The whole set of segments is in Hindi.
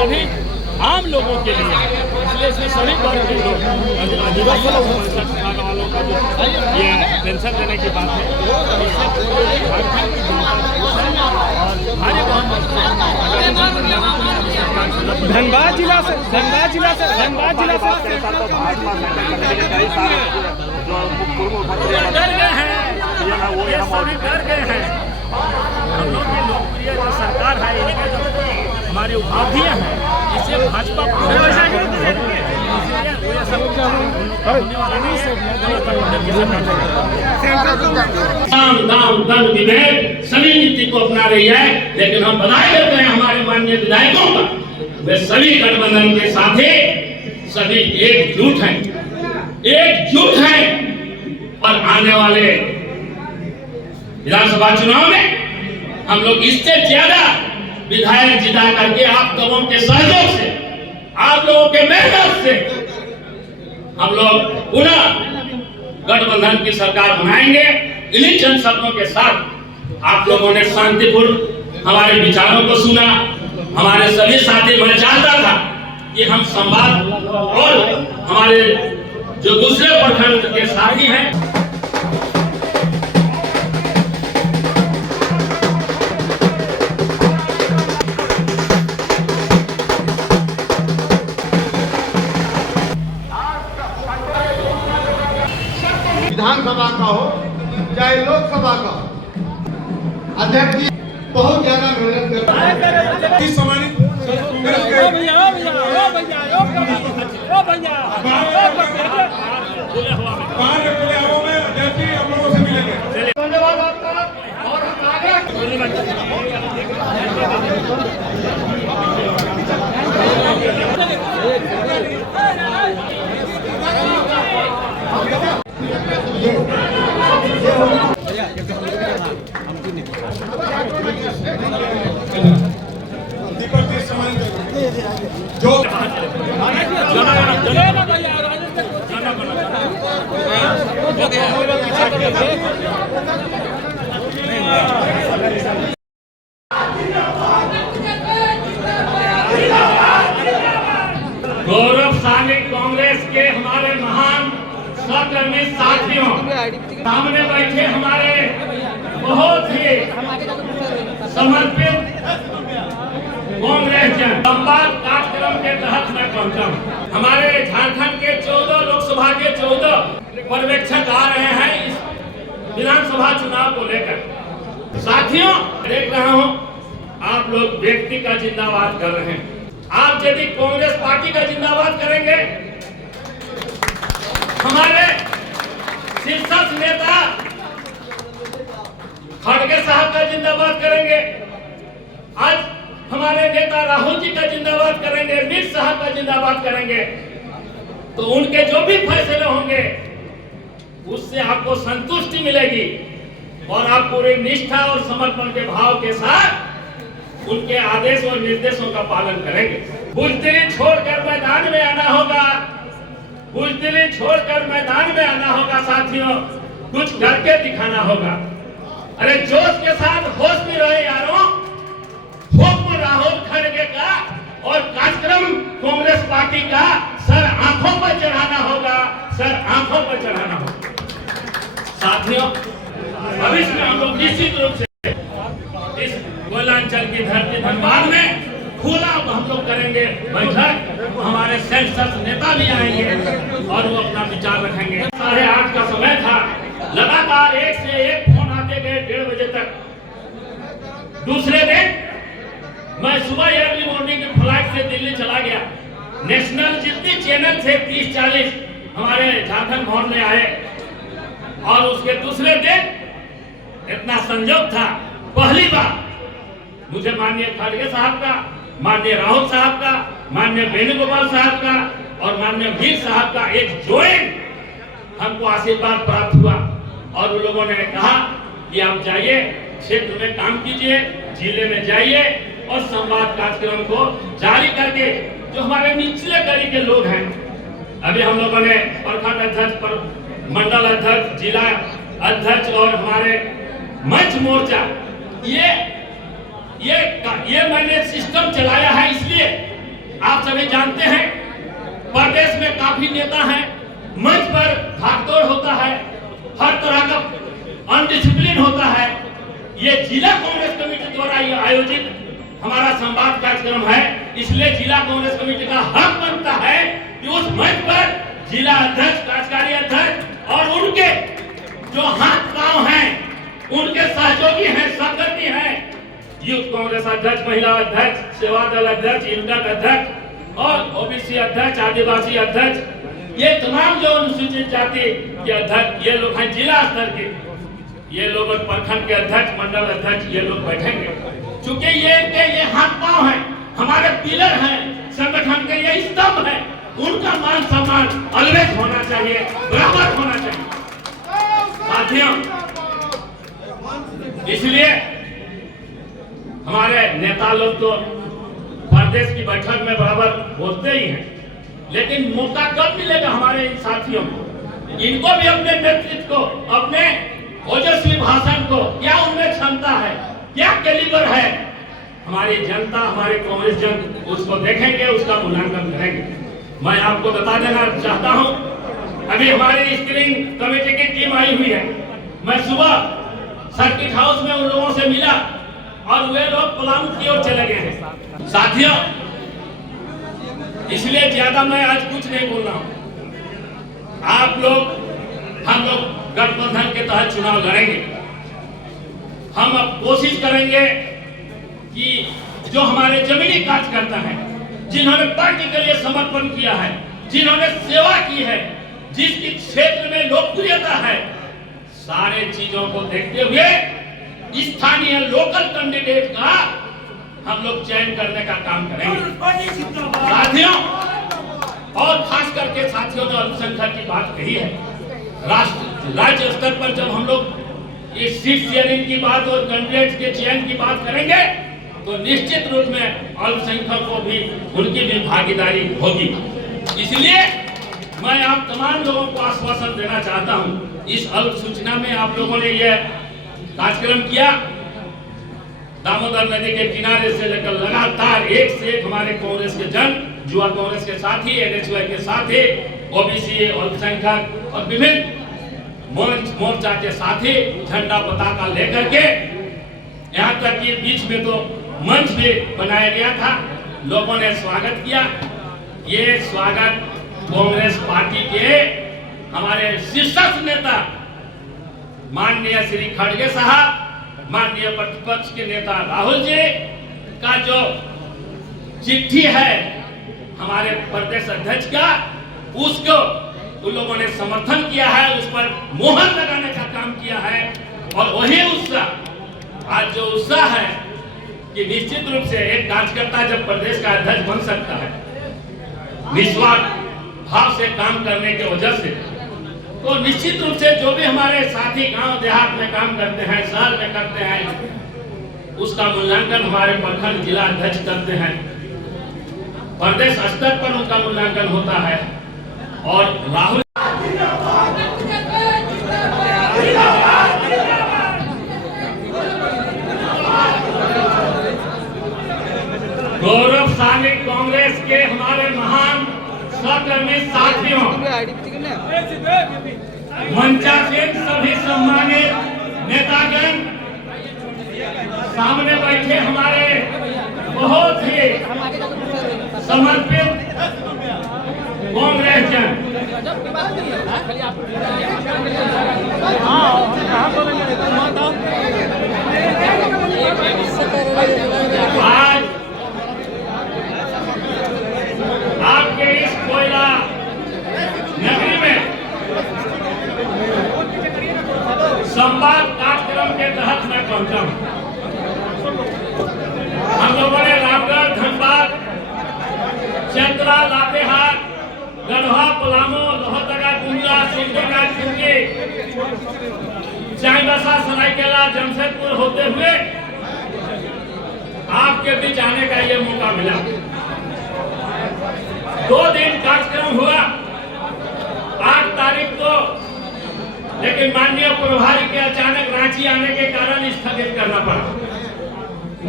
सभी आम लोगों के लिए, इसलिए इसमें सभी वर्ग के लोग आदिवासी वालों का जो ये पेंशन देने की बात है, धनबाद जिला से डर गए हैं, ये सभी डर गए हैं। हम लोग की लोकप्रिय जो सरकार है, इनके जो हमारी उपलब्धियां हैं, इसे भाजपा साम दाम दंड विभेद सभी नीति को अपना रही है, लेकिन हम बधाई देते हैं हमारे माननीय विधायकों का, वे सभी गठबंधन के साथी सभी एकजुट हैं और आने वाले विधानसभा चुनाव में हम लोग इससे ज्यादा विधायक जिता करके आप लोगों के सहयोग से, आप लोगों के मेहनत से हम लोग पुनः गठबंधन की सरकार बनाएंगे। इन्हीं चंद शब्दों के साथ आप लोगों ने शांतिपूर्ण हमारे विचारों को सुना। हमारे सभी साथी, मैं चाहता था कि हम संवाद और हमारे जो दूसरे प्रखंड के साथी हैं, विधानसभा का हो चाहे लोकसभा का हो, अध्यक्ष जी बहुत ज्यादा मेहनत करते हैं। धन्यवाद आपका और हम आगे गौरवशाली कांग्रेस के हमारे महान सहकर्मी साथियों, सामने बैठे हमारे बहुत ही समर्पित कांग्रेस जन, संवाद कार्यक्रम के तहत मैं पहुंचा हूं। हमारे झारखंड के 14 लोकसभा के 14 पर्यवेक्षक आ रहे हैं इस विधानसभा चुनाव को लेकर। साथियों, देख रहा हूं आप लोग व्यक्ति का जिंदाबाद कर रहे हैं। आप यदि कांग्रेस पार्टी का जिंदाबाद करेंगे, हमारे शीर्षस्थ नेता खड़गे साहब का जिंदाबाद करेंगे, आज हमारे नेता राहुल जी का जिंदाबाद करेंगे, मीर साहब का जिंदाबाद करेंगे, तो उनके जो भी फैसले होंगे उससे आपको संतुष्टि मिलेगी और आप पूरी निष्ठा और समर्पण के भाव के साथ उनके आदेश और निर्देशों का पालन करेंगे। बुजदिली छोड़कर मैदान में आना होगा, बुजदिली छोड़कर मैदान में आना होगा। साथियों, कुछ करके दिखाना होगा। अरे जोश के साथ होश में रहे यारों। हुक्म राहुल खड़गे का और कार्यक्रम कांग्रेस पार्टी का सर आंखों पर चढ़ाना होगा, सर आंखों पर चढ़ाना होगा। साथियों, भविष्य में हम लोग निश्चित रूप से इस कोयलांचल की धरती धनबाद में खुला हम लोग करेंगे बैठक। हमारे शीर्षस्थ नेता भी आएंगे और वो अपना विचार रखेंगे। 8:30 का समय था, लगातार एक से एक फोन आते गए 1:30 बजे तक। दूसरे दिन मैं सुबह अर्ली मॉर्निंग की फ्लाइट से दिल्ली चला गया। नेशनल जितनी चैनल थे 30-40 हमारे झारखंड भवन में आए और उसके दूसरे दिन इतना संजोग था, पहली बार मुझे माननीय खड़गे साहब का, माननीय राहुल साहब का, माननीय वेणुगोपाल साहब का और माननीय मीर साहब का एक ज्वाइंट हमको आशीर्वाद प्राप्त हुआ और उन लोगों ने कहा कि आप जाइए, क्षेत्र में काम कीजिए, जिले में जाइए और संवाद कार्यक्रम को जारी करके जो हमारे निचले कड़ी के लोग हैं, अभी हम लोगों ने प्रखंड अध्यक्ष, मंडल अध्यक्ष, जिला अध्यक्ष और हमारे मंच मोर्चा ये मैंने सिस्टम चलाया है, इसलिए आप सभी जानते हैं प्रदेश में काफी नेता हैं, मंच पर भागदौड़ होता है, हर तरह का अनडिसिप्लिन होता है। ये जिला कांग्रेस कमेटी द्वारा ये आयोजित हमारा संवाद कार्यक्रम है, इसलिए जिला कांग्रेस कमेटी का हक बनता है कि उस मंच पर जिला अध्यक्ष, कार्यकारी अध्यक्ष और उनके जो हाथ पांव हैं, उनके सहयोगी हैं, सहकर्मी हैं, यूथ कांग्रेस अध्यक्ष, महिला अध्यक्ष, सेवा दल अध्यक्ष, इंटक अध्यक्ष और ओबीसी अध्यक्ष, आदिवासी अध्यक्ष, ये तमाम जो अनुसूचित जाति के अध्यक्ष, ये लोग हैं जिला स्तर के, ये लोग प्रखंड के अध्यक्ष, मंडल अध्यक्ष, ये लोग बैठेंगे। चूंकि ये हाथ पांव हैं, हमारे पिलर हैं, संगठन के ये स्तंभ है, उनका मान सम्मान अलवेज होना चाहिए, बराबर होना चाहिए। साथियों, इसलिए हमारे नेता लोग तो प्रदेश की बैठक में बराबर बोलते ही हैं, लेकिन मौका कब मिलेगा हमारे इन साथियों को? इनको भी अपने नेतृत्व को, अपने ओजस्वी भाषण को, क्या उनमें क्षमता है, क्या कैलिबर है, हमारी जनता, हमारे कांग्रेस जन उसको देखेंगे, उसका मूल्यांकन करेंगे। मैं आपको बता देना चाहता हूं, अभी हमारी स्क्रीनिंग कमेटी की टीम आई हुई है। मैं सुबह सर्किट हाउस में उन लोगों से मिला और वे लोग पलामू की ओर चले गए हैं। साथियों, इसलिए ज्यादा मैं आज कुछ नहीं बोल रहा हूं। आप लोग, हम लोग गठबंधन के तहत चुनाव लड़ेंगे। हम अब कोशिश करेंगे कि जो हमारे जमीनी कार्यकर्ता हैं, जिन्होंने पार्टी के लिए समर्पण किया है, जिन्होंने सेवा की है, जिसकी क्षेत्र में लोकप्रियता है, सारे चीजों को देखते हुए स्थानीय लोकल कैंडिडेट का हम लोग चयन करने का काम करेंगे। साथियों, और खास करके साथियों ने अल्पसंख्यक की बात कही है, राज्य स्तर पर जब हम लोग इस सीट शेयरिंग की बात और कैंडिडेट के चयन की बात करेंगे तो निश्चित रूप में अल्पसंख्यक को भी, उनकी भी भागीदारी होगी। इसलिए मैं आप तमाम लोगों को आश्वासन देना चाहता हूं, इस अल्प सूचना में आप लोगों ने यह कार्यक्रम किया, दामोदर नदी के किनारे से लेकर लगातार एक से एक हमारे कांग्रेस के जन, युवा कांग्रेस के साथी, एनएचवाई के साथी, ओबीसी, अल्पसंख्यक और विभिन्न मोर्चा के साथी झंडा पताका लेकर के, यहाँ तक कि बीच में तो मंच भी बनाया गया था, लोगों ने स्वागत किया। ये स्वागत कांग्रेस पार्टी के हमारे शीर्षस्थ नेता माननीय श्री खड़गे साहब, माननीय प्रतिपक्ष के नेता राहुल जी का जो चिट्ठी है हमारे प्रदेश अध्यक्ष का, उसको उन लोगों ने समर्थन किया है, उस पर मोहर लगाने का काम किया है। और वही उत्साह, आज जो उत्साह है कि निश्चित रूप से एक कार्यकर्ता जब प्रदेश का अध्यक्ष बन सकता है, निस्वार्थ भाव से काम करने की वजह से, तो निश्चित रूप से जो भी हमारे साथी गांव देहात में काम करते हैं, शहर में करते हैं, उसका मूल्यांकन हमारे प्रखंड जिला अध्यक्ष करते हैं, प्रदेश स्तर पर उनका मूल्यांकन होता है। और राहुल गौरवशाली कांग्रेस के हमारे महान सहकर्मी साथियों, मंचासीन सभी सम्मानित नेतागण, सामने बैठे हमारे बहुत ही समर्पित कांग्रेस जन, आज आपके इस कोयला नगरी में संवाद कार्यक्रम के तहत मैं पहुंचा हूं। हम लोगों ने रामगढ़, धनबाद, चंद्रा, लातेहार, गढ़वा, पलामू, लोहरदगा, गुंजा, सिंधेगा, चुंगी, चाईबासा, सरायकेला, जमशेदपुर होते हुए आपके बीच आने का ये मौका मिला। 2 दिन कार्यक्रम हुआ, 8 तारीख को, लेकिन माननीय प्रभारी के अचानक रांची आने के कारण स्थगित करना पड़ा।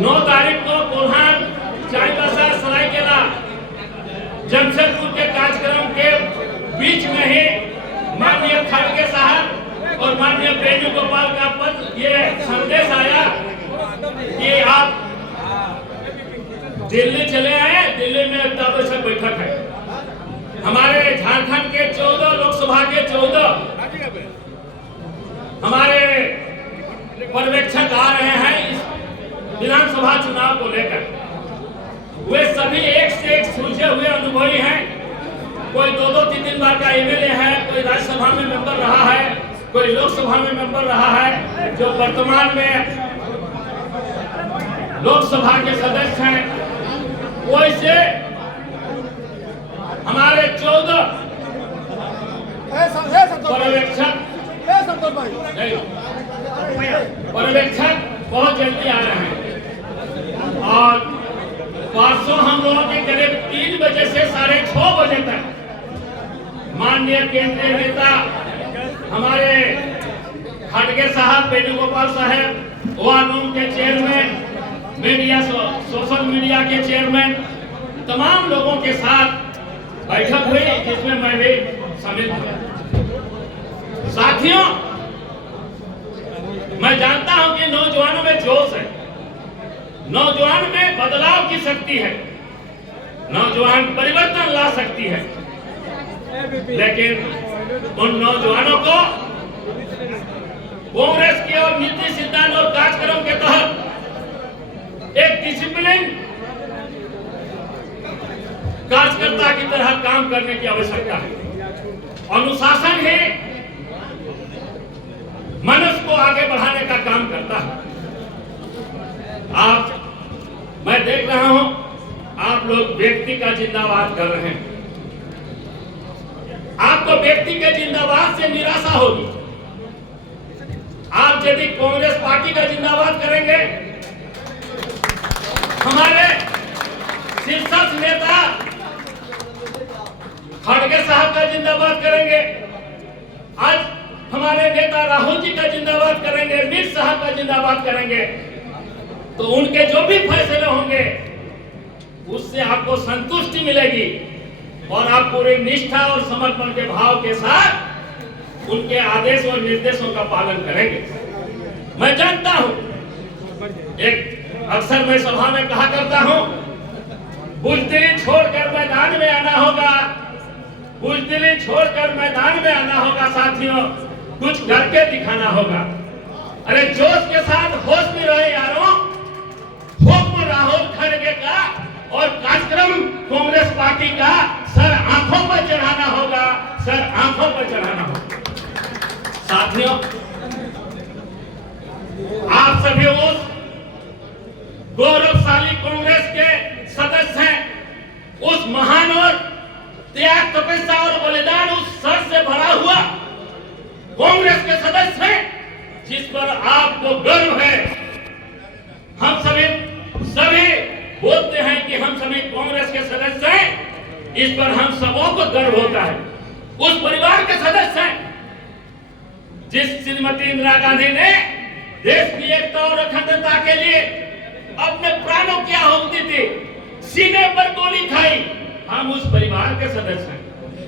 9 तारीख को कोल्हान, चाईबासा, सरायकेला जमशेदपुर के कार्यक्रम के बीच में ही माननीय खड़गे साहब और माननीय वेणुगोपाल का पत्र ये संदेश आया कि आप दिल्ली चले आए। दिल्ली में अत्यावश्यक बैठक है। हमारे झारखंड के 14 लोकसभा के 14 हमारे पर्यवेक्षक आ रहे हैं इस विधानसभा चुनाव को लेकर। वे सभी एक से एक सुलझे हुए अनुभवी हैं। कोई 2-2, 3-3 बार का एमएलए है, कोई राज्यसभा में मेंबर रहा है, कोई लोकसभा में मेंबर रहा है। जो वर्तमान में लोकसभा के सदस्य हैं वैसे हमारे 14 पर्यवेक्षक बहुत जल्दी आ रहे हैं और परसों हम लोगों के करीब 3 बजे से 6:30 बजे तक माननीय केंद्रीय नेता हमारे खड़गे साहब, वेणुगोपाल साहब, वानूम के चेयरमैन, मीडिया सोशल मीडिया के चेयरमैन, तमाम लोगों के साथ बैठक हुई जिसमें मैं भी शामिल था। साथियों, मैं जानता हूं कि नौजवानों में जोश है, नौजवान में बदलाव की शक्ति है, नौजवान परिवर्तन ला सकती है, लेकिन उन नौजवानों को कांग्रेस के और नीति सिद्धांत और कार्यक्रम के तहत एक डिसिप्लिन कार्यकर्ता की तरह काम करने की आवश्यकता है। अनुशासन ही मनुष्य को आगे बढ़ाने का काम करता है। मैं देख रहा हूं आप लोग व्यक्ति का जिंदाबाद कर रहे हैं। आपको व्यक्ति के जिंदाबाद से निराशा होगी। आप यदि कांग्रेस पार्टी का जिंदाबाद करेंगे, हमारे शीर्षस्थ नेता खड़गे साहब का जिंदाबाद करेंगे, आज हमारे नेता राहुल जी का जिंदाबाद करेंगे, अमित साहब का जिंदाबाद करेंगे, तो उनके जो भी फैसले होंगे उससे आपको संतुष्टि मिलेगी और आप पूरी निष्ठा और समर्पण के भाव के साथ उनके आदेश और निर्देशों का पालन करेंगे। मैं जानता हूं, एक अक्सर मैं सभा में कहा करता हूं, बुजदिली छोड़कर मैदान में आना होगा, बुजदिली छोड़कर मैदान में आना होगा। साथियों, कुछ करके दिखाना होगा। अरे जोश के साथ होश में रहे यारों। हुक्म राहुल खड़गे का और कार्यक्रम कांग्रेस पार्टी का सर आंखों पर चढ़ाना होगा, सर आंखों पर चढ़ाना होगा। साथियों, आप सभी उस गौरवशाली कांग्रेस के सदस्य हैं, उस महान और त्याग, तपस्या और बलिदान, उस सर से भरा हुआ कांग्रेस के सदस्य हैं जिस पर आपको गर्व है। हम सभी बोलते हैं कि हम सभी कांग्रेस के सदस्य हैं, इस पर हम सबों को गर्व होता है। उस परिवार के सदस्य हैं जिस श्रीमती इंदिरा गांधी ने देश की एकता और अखंडता के लिए अपने प्राणों की आहुति दी, सीने पर गोली खाई। हम उस परिवार के सदस्य हैं।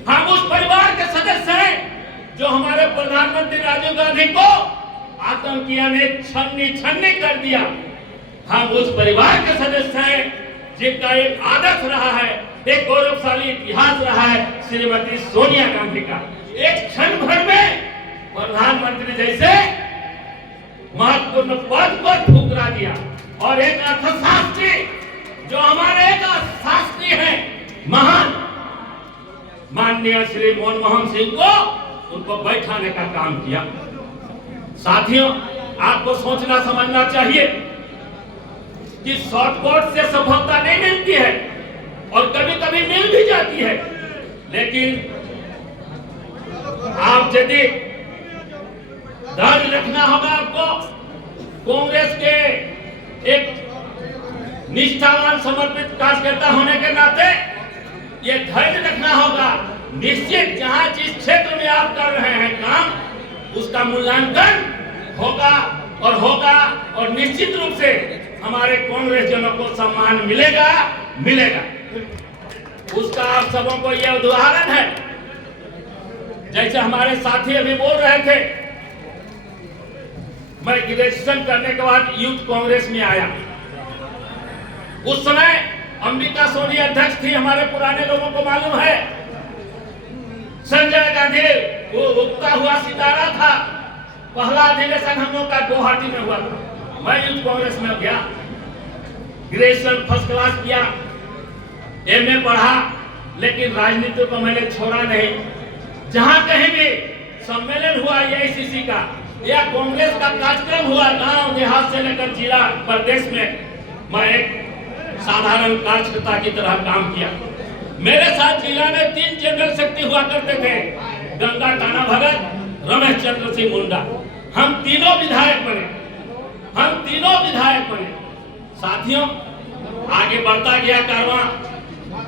हम उस परिवार के सदस्य हैं जो हमारे प्रधानमंत्री राजीव गांधी को आतंकियों ने छन्नी कर दिया। हम उस परिवार के सदस्य हैं जिनका एक आदर्श रहा है, एक गौरवशाली इतिहास रहा है श्रीमती सोनिया गांधी का। एक क्षण भर में प्रधानमंत्री जैसे महत्वपूर्ण पद पर ठुकरा दिया और एक अर्थशास्त्री जो हमारे एक शास्त्री हैं, महान माननीय श्री मनमोहन सिंह को उनको बैठाने का काम किया। साथियों, आपको सोचना समझना चाहिए कि शॉर्टकट से सफलता नहीं मिलती है और कभी कभी मिल भी जाती है, लेकिन आप यदि धैर्य रखना होगा। आपको कांग्रेस के एक निष्ठावान समर्पित कार्यकर्ता होने के नाते ये धैर्य रखना होगा। निश्चित जहां जिस क्षेत्र में आप कर रहे हैं काम, उसका मूल्यांकन होगा और निश्चित रूप से हमारे कांग्रेस जनों को सम्मान मिलेगा। उसका आप सबों को यह उदाहरण है। जैसे हमारे साथी अभी बोल रहे थे, मैं ग्रेजुएशन करने के बाद यूथ कांग्रेस में आया। उस समय अंबिका सोनी अध्यक्ष थी, हमारे पुराने लोगों को मालूम है। संजय गांधी वो उगता हुआ सितारा था। पहला अधिवेशन हम लोग का गुवाहाटी में हुआ था। मैं यूथ कांग्रेस में गया, ग्रेजुएशन फर्स्ट क्लास किया, एमए पढ़ा, लेकिन राजनीति को मैंने छोड़ा नहीं। जहां कहीं भी सम्मेलन हुआ एआईसीसी का या कांग्रेस का कार्यक्रम हुआ, गांव देहात से लेकर जिला प्रदेश में, मैं एक साधारण कार्यकर्ता की तरह काम किया। मेरे साथ जिला में 3 जनरल सेक्रेटरी हुआ करते थे, गंगा टाना भगत, रमेश चंद्र सिंह मुंडा। हम तीनों विधायक बने। साथियों, आगे बढ़ता गया कारवां।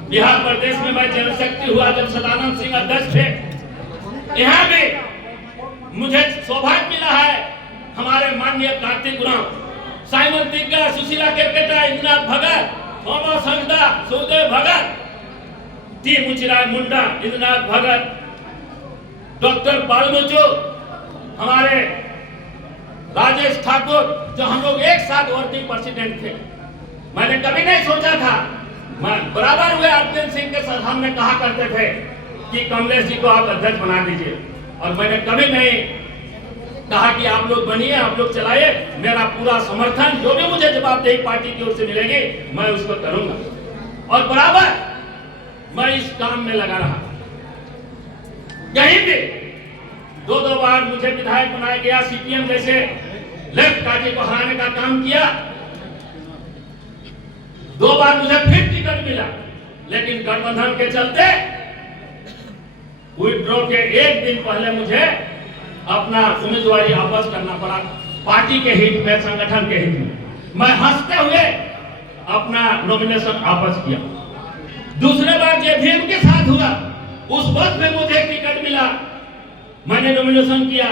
बिहार प्रदेश में मैं जनरल सेक्रेटरी हुआ जब सदानंद सिंह अध्यक्ष थे। यहाँ भी मुझे सौभाग्य मिला है, हमारे माननीय कार्तिक गुराम, साइमन तिग्गा, सुशीला केरकेटा, इंद्रनाथ भगत, थॉमस हंसदा, सुखदेव भगत, टी मुचिराय मुंडा, इंद्रनाथ भगत, डॉक्टर बालमुचो, हमारे राजेश ठाकुर, जो हम लोग एक साथ वर्किंग प्रेसिडेंट थे। मैंने कभी नहीं सोचा था, मैं बराबर हुए अर्जुन सिंह के साथ हमने कहा करते थे कि कांग्रेस जी को आप अध्यक्ष बना दीजिए, और मैंने कभी नहीं कहा कि आप लोग बनिए, आप लोग चलाइए। मेरा पूरा समर्थन, जो भी मुझे जवाबदेही पार्टी की ओर से मिलेगी, मैं उसको करूंगा। और बराबर मैं इस काम में लगा रहा। कहीं भी 2 बार मुझे विधायक बनाया गया, सीपीएम जैसे लेफ्ट पार्टी को हराने का काम किया। 2 बार मुझे फिर टिकट मिला, लेकिन गठबंधन के चलते विड्रॉ के 1 दिन पहले मुझे अपना उम्मीदवारी वापस करना पड़ा, पार्टी के हित में, संगठन के हित में। मैं हंसते हुए अपना नॉमिनेशन वापस किया। दूसरे बार जेडीएम के साथ हुआ, उस वक्त में मुझे टिकट मिला, मैंने नॉमिनेशन किया,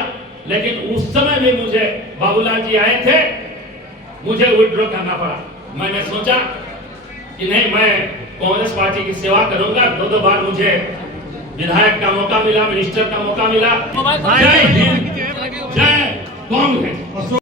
लेकिन उस समय भी मुझे बाबूलाल जी आए थे, मुझे विड्रॉ करना पड़ा। मैंने सोचा कि नहीं, मैं कांग्रेस पार्टी की सेवा करूंगा। 2 बार मुझे विधायक का मौका मिला, मिनिस्टर का मौका मिला। जय हिंद, जय कांग्रेस।